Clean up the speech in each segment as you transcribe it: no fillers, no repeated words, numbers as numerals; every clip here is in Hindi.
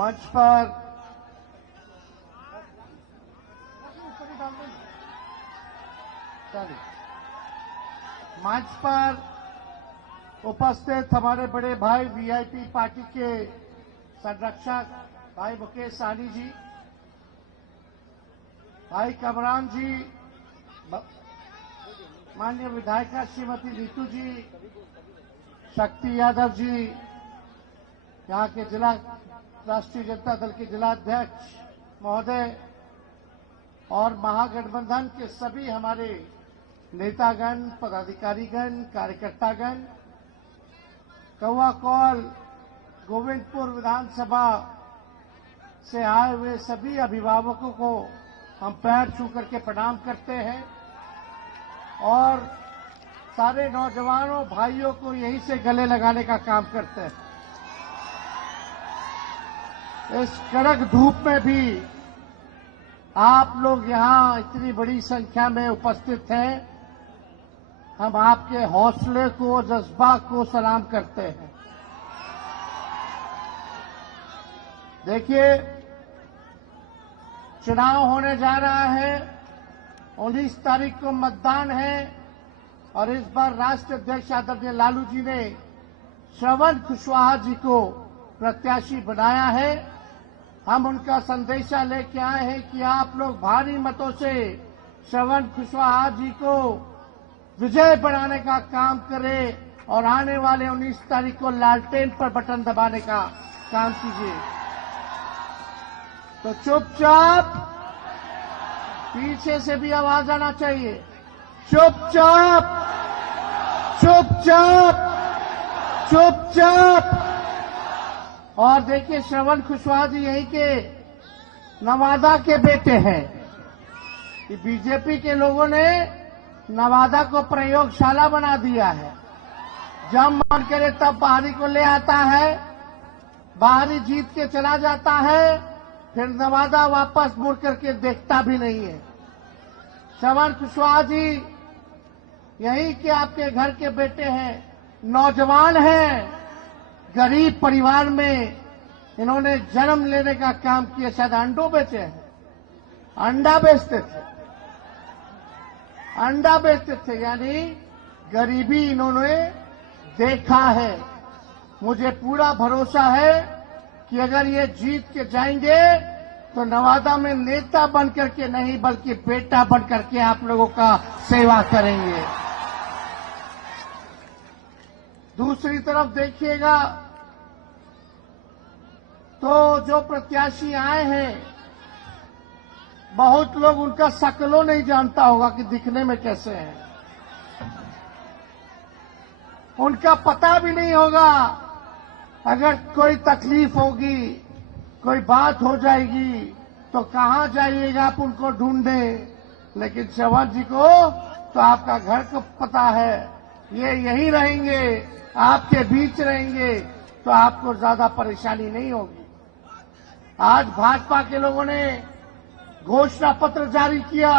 मंच पर उपस्थित हमारे बड़े भाई वीआईपी पार्टी के संरक्षक भाई मुकेश सहनी जी, भाई कमरान जी, माननीय विधायिका श्रीमती नीतू जी, शक्ति यादव जी, यहाँ के जिला राष्ट्रीय जनता दल के जिला अध्यक्ष महोदय और महागठबंधन के सभी हमारे नेतागण, पदाधिकारीगण, कार्यकर्तागण, कौआ कौल गोविंदपुर विधानसभा से आए हुए सभी अभिभावकों को हम पैर छू करके प्रणाम करते हैं और सारे नौजवानों भाइयों को यहीं से गले लगाने का काम करते हैं। इस कड़क धूप में भी आप लोग यहाँ इतनी बड़ी संख्या में उपस्थित हैं, हम आपके हौसले को, जज्बा को सलाम करते हैं। देखिए, चुनाव होने जा रहा है, 19 तारीख को मतदान है और इस बार राष्ट्रीय अध्यक्ष आदरणीय लालू जी ने श्रवण कुशवाहा जी को प्रत्याशी बनाया है। हम उनका संदेशा लेके आए हैं कि आप लोग भारी मतों से श्रवण कुशवाहा जी को विजय बनाने का काम करें और आने वाले 19 तारीख को लालटेन पर बटन दबाने का काम कीजिए। तो चुपचाप, पीछे से भी आवाज आना चाहिए, चुपचाप चुपचाप चुपचाप। और देखिए, श्रवण कुशवाहा जी यहीं के नवादा के बेटे हैं। बीजेपी के लोगों ने नवादा को प्रयोगशाला बना दिया है। जब मन करे तब बाहरी को ले आता है, बाहरी जीत के चला जाता है, फिर नवादा वापस मुड़ करके देखता भी नहीं है। श्रवण कुशवाहा जी यहीं के आपके घर के बेटे हैं, नौजवान हैं, गरीब परिवार में इन्होंने जन्म लेने का काम किया। शायद अंडों बेचे हैं, अंडा बेचते थे, अंडा बेचते थे, यानी गरीबी इन्होंने देखा है। मुझे पूरा भरोसा है कि अगर ये जीत के जाएंगे तो नवादा में नेता बन करके नहीं बल्कि बेटा बन करके आप लोगों का सेवा करेंगे। दूसरी तरफ देखिएगा तो जो प्रत्याशी आए हैं, बहुत लोग उनका शक्लों नहीं जानता होगा कि दिखने में कैसे हैं, उनका पता भी नहीं होगा। अगर कोई तकलीफ होगी, कोई बात हो जाएगी तो कहां जाइएगा आप उनको ढूंढने। लेकिन श्रवण जी को तो आपका घर को पता है, ये यहीं रहेंगे, आपके बीच रहेंगे, तो आपको ज्यादा परेशानी नहीं होगी। आज भाजपा के लोगों ने घोषणा पत्र जारी किया।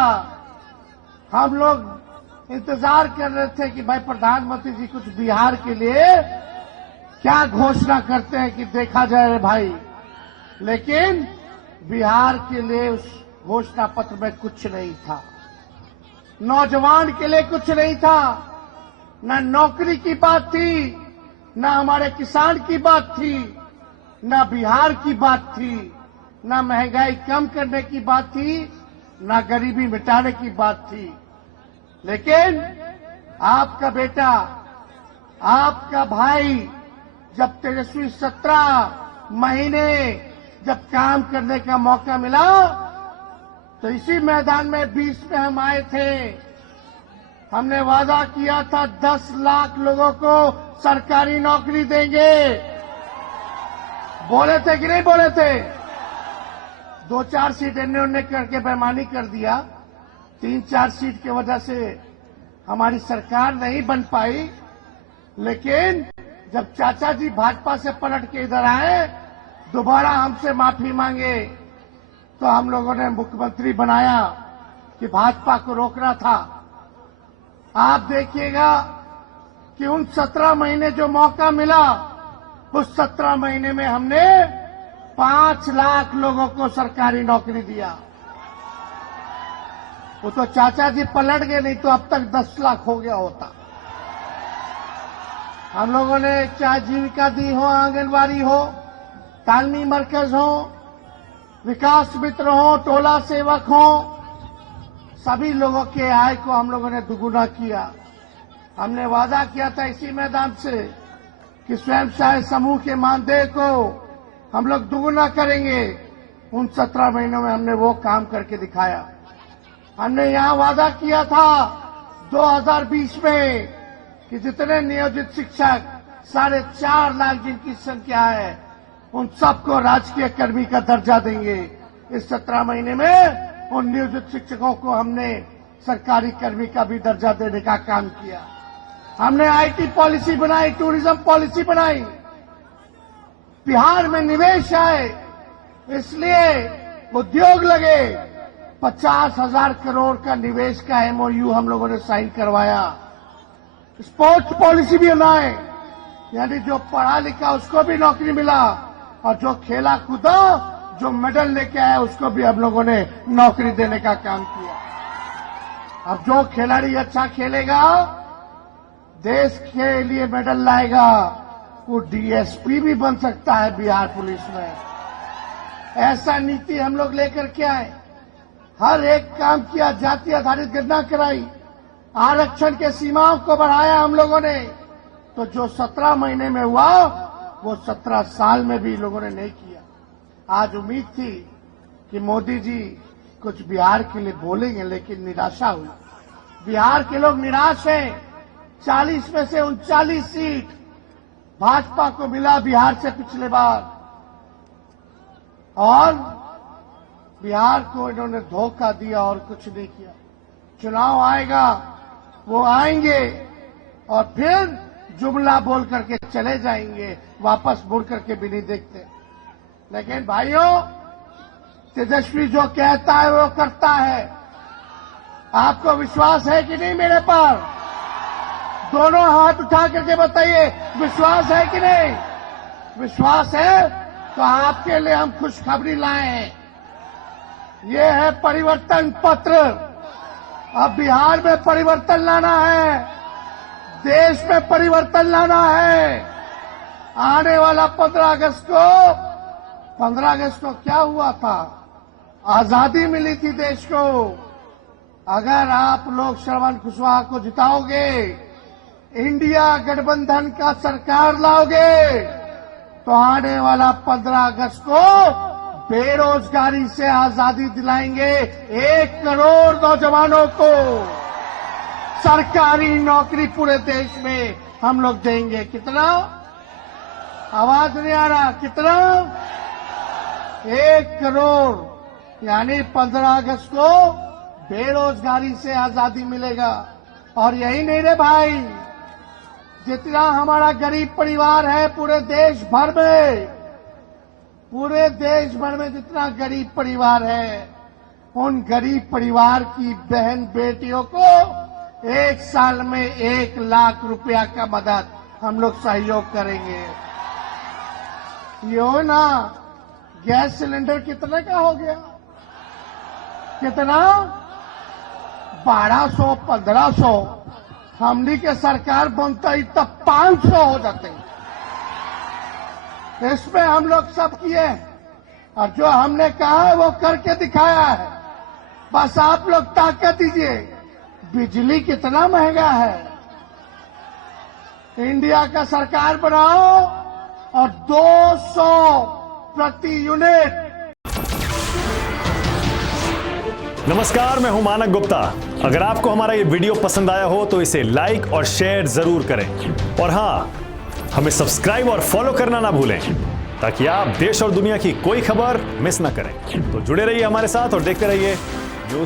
हम लोग इंतजार कर रहे थे कि भाई प्रधानमंत्री जी कुछ बिहार के लिए क्या घोषणा करते हैं कि देखा जाए भाई। लेकिन बिहार के लिए उस घोषणा पत्र में कुछ नहीं था, नौजवान के लिए कुछ नहीं था, न नौकरी की बात थी, न हमारे किसान की बात थी, न बिहार की बात थी, न महंगाई कम करने की बात थी, न गरीबी मिटाने की बात थी। लेकिन आपका बेटा, आपका भाई जब तेजस्वी 17 महीने जब काम करने का मौका मिला तो इसी मैदान में 20 में हम आए थे। हमने वादा किया था 10 लाख लोगों को सरकारी नौकरी देंगे। बोले थे कि नहीं बोले थे? 2-4 सीट इन्ने उन्ने करके बेईमानी कर दिया। 3-4 सीट की वजह से हमारी सरकार नहीं बन पाई। लेकिन जब चाचा जी भाजपा से पलट के इधर आए, दोबारा हमसे माफी मांगे, तो हम लोगों ने मुख्यमंत्री बनाया कि भाजपा को रोकना था। आप देखिएगा कि उन 17 महीने जो मौका मिला, उस 17 महीने में हमने 5 लाख लोगों को सरकारी नौकरी दिया। वो तो चाचा जी पलट गए, नहीं तो अब तक 10 लाख हो गया होता। हम लोगों ने चाहे जीविका दी हो, आंगनबाड़ी हो, तालमी मरकज हो, विकास मित्र हो, टोला सेवक हो, सभी लोगों के आय को हम लोगों ने दुगुना किया। हमने वादा किया था इसी मैदान से कि स्वयं सहायता समूह के मानदेय को हम लोग दुगुना करेंगे। उन 17 महीनों में हमने वो काम करके दिखाया। हमने यहां वादा किया था 2020 में कि जितने नियोजित शिक्षक 4.5 लाख जिनकी संख्या है, उन सबको राजकीय कर्मी का दर्जा देंगे। इस 17 महीने में उन नियोजित शिक्षकों को हमने सरकारी कर्मी का भी दर्जा देने का काम किया। हमने आईटी पॉलिसी बनाई, टूरिज्म पॉलिसी बनाई, बिहार में निवेश आए, इसलिए उद्योग लगे। 50,000 करोड़ का निवेश का एमओयू हम लोगों ने साइन करवाया। स्पोर्ट्स पॉलिसी भी बनाए, यानी जो पढ़ा लिखा उसको भी नौकरी मिला, और जो खेला कूदा, जो मेडल लेके आया, उसको भी हम लोगों ने नौकरी देने का काम किया। अब जो खिलाड़ी अच्छा खेलेगा, देश के लिए मेडल लाएगा, वो डीएसपी भी बन सकता है बिहार पुलिस में। ऐसा नीति हम लोग लेकर के आए। हर एक काम किया, जाति आधारित गणना कराई, आरक्षण के सीमाओं को बढ़ाया हम लोगों ने। तो जो 17 महीने में हुआ, वो 17 साल में भी लोगों ने नहीं किया। आज उम्मीद थी कि मोदी जी कुछ बिहार के लिए बोलेंगे, लेकिन निराशा हुई। बिहार के लोग निराश हैं। 40 में से 39 सीट भाजपा को मिला बिहार से पिछले बार, और बिहार को इन्होंने धोखा दिया और कुछ नहीं किया। चुनाव आएगा, वो आएंगे और फिर जुमला बोल करके चले जाएंगे, वापस मुड़ करके भी नहीं देखते। लेकिन भाइयों, तेजस्वी जो कहता है वो करता है। आपको विश्वास है कि नहीं मेरे पर? दोनों हाथ उठा करके बताइए, विश्वास है कि नहीं? विश्वास है तो आपके लिए हम खुशखबरी लाए हैं। ये है परिवर्तन पत्र। अब बिहार में परिवर्तन लाना है, देश में परिवर्तन लाना है। आने वाला 15 अगस्त को क्या हुआ था? आजादी मिली थी देश को। अगर आप लोग श्रवण कुशवाहा को जिताओगे, इंडिया गठबंधन का सरकार लाओगे, तो आने वाला 15 अगस्त को बेरोजगारी से आजादी दिलाएंगे। 1 करोड़ नौजवानों को सरकारी नौकरी पूरे देश में हम लोग देंगे। कितना? आवाज नहीं आ रहा। कितना? 1 करोड़, यानी 15 अगस्त को बेरोजगारी से आजादी मिलेगा। और यही नहीं रे भाई, जितना हमारा गरीब परिवार है पूरे देश भर में जितना गरीब परिवार है, उन गरीब परिवार की बहन बेटियों को 1 साल में 1 लाख रुपया का मदद हम लोग सहयोग करेंगे। यो ना, गैस सिलेंडर कितने का हो गया? कितना? 1200, 1500। हमनी के सरकार बनता ही तब 500 हो जाते। इसमें हम लोग सब किए, और जो हमने कहा है वो करके दिखाया है। बस आप लोग ताकत दीजिए। बिजली कितना महंगा है, इंडिया का सरकार बनाओ और 200 प्रति यूनिट। नमस्कार, मैं हूं मानक गुप्ता। अगर आपको हमारा ये वीडियो पसंद आया हो तो इसे लाइक और शेयर जरूर करें, और हां, हमें सब्सक्राइब और फॉलो करना ना भूलें, ताकि आप देश और दुनिया की कोई खबर मिस ना करें। तो जुड़े रहिए हमारे साथ और देखते रहिए